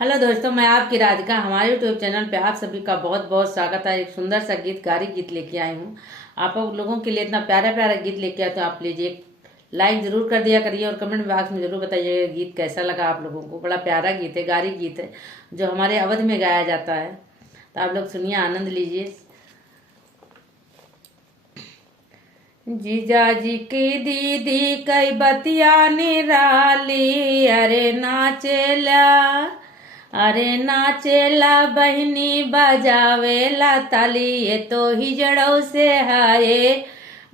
Hello दोस्तों, मैं आपकी राधिका। हमारे यूट्यूब चैनल पे आप सभी का बहुत बहुत स्वागत है। एक सुंदर सा गीत, गारी गीत लेके आई हूँ आप लोगों के लिए। इतना प्यारा प्यारा गीत लेके आए तो आप लीजिए, लाइक जरूर कर दिया करिए और कमेंट बॉक्स में जरूर बताइए गीत कैसा लगा आप लोगों को। बड़ा प्यारा गीत है, गारी गीत है जो हमारे अवध में गाया जाता है। तो आप लोग सुनिए, आनंद लीजिए। जीजा जी की दीदी कई बतिया निराली, अरे नाचेला बहनी बजावेला ताली, ये तो हिजड़ों से हाय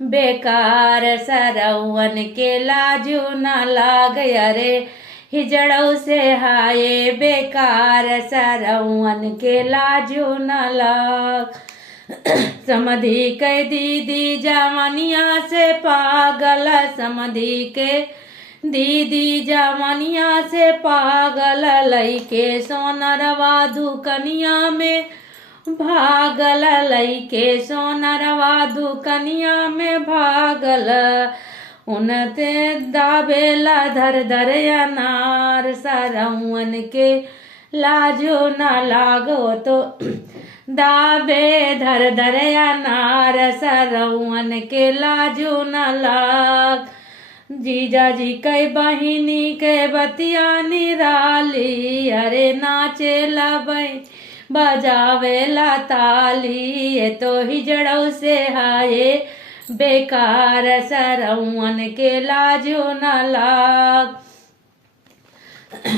बेकार, सरवन के लाजू न लाग, अरे हिजड़ों से हाय बेकार, सरवन के लाजू न लाग। समधी के दीदी जवानिया से पागल, समधी के दीदी जवानिया से पागल, लईके सोनरवा दुकनिया में भागल, लईके सोनरवा दुकनिया में भागल। उनते दाबेला धर धर अनार, सरवन के लाजो न लागो तो दाबे धर धर अनार, सरवन के लाजो न लाग। जीजा जी कई बहिनी के बतिया निराली, अरे नाचेला बहन बजावेला ताली, ये तो हिजड़ों से हाय बेकार, सरवन के लाजो न लाग।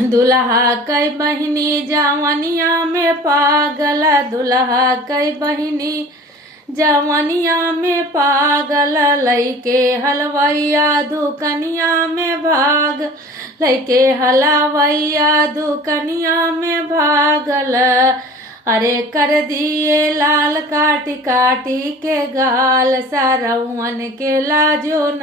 दुल्हा कई बहिनी जवनिया में पागल, दुल्हा कई बहिनी जवनिया में पागल, लईके हलवैया दुकनिया में भाग, लईके हलवैया दुकनिया में भागल। अरे कर दिए लाल काटी काटी के गाल, सरवन के लाजो न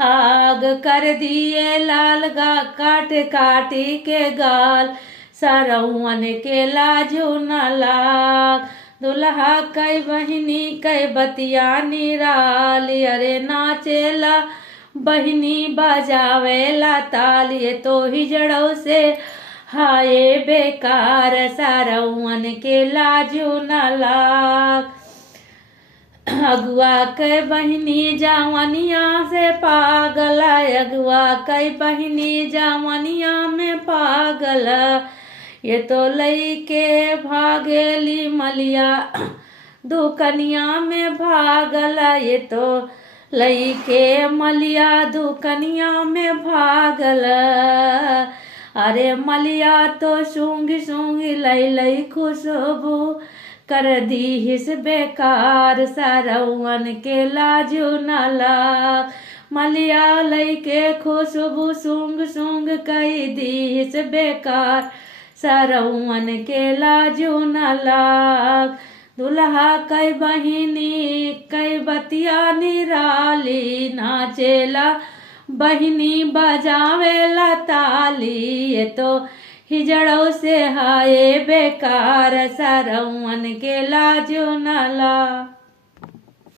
आग, कर दिए लाल गा काट काटी के गाल, सरवन के लाजो न लाग। दुल्हा कई बहिनी कई बतिया निराली, अरे नाचेला बहिनी बजावेला ताली, ये तो हिजड़ों से हाय बेकार, सरवन के लाजो न लाग। अगुआ कई बहिनी जवनिया से पागल, अगुआ कई बहिनी जवनिया में पागल, ये तो लईके भागेली मलिया दुकनिया में भागल, ये तो लईके मलिया दुकनिया में भागल। अरे मलिया तो सूंघी सूंघी लई लई खुशबू कर दी हिस बेकार, सरवन के लाजो न लाग। मलिया लईके खुशबू सूंघ सूंघ कई दी हिस बेकार, सरवन के लाजो न लाग। दुल्हा कई बहिनी कई बतिया निराली, नाचेला बहिनी बजावेला ताली, ये तो हिजड़ों से हाय बेकार, सरवन के लाजो न लाग।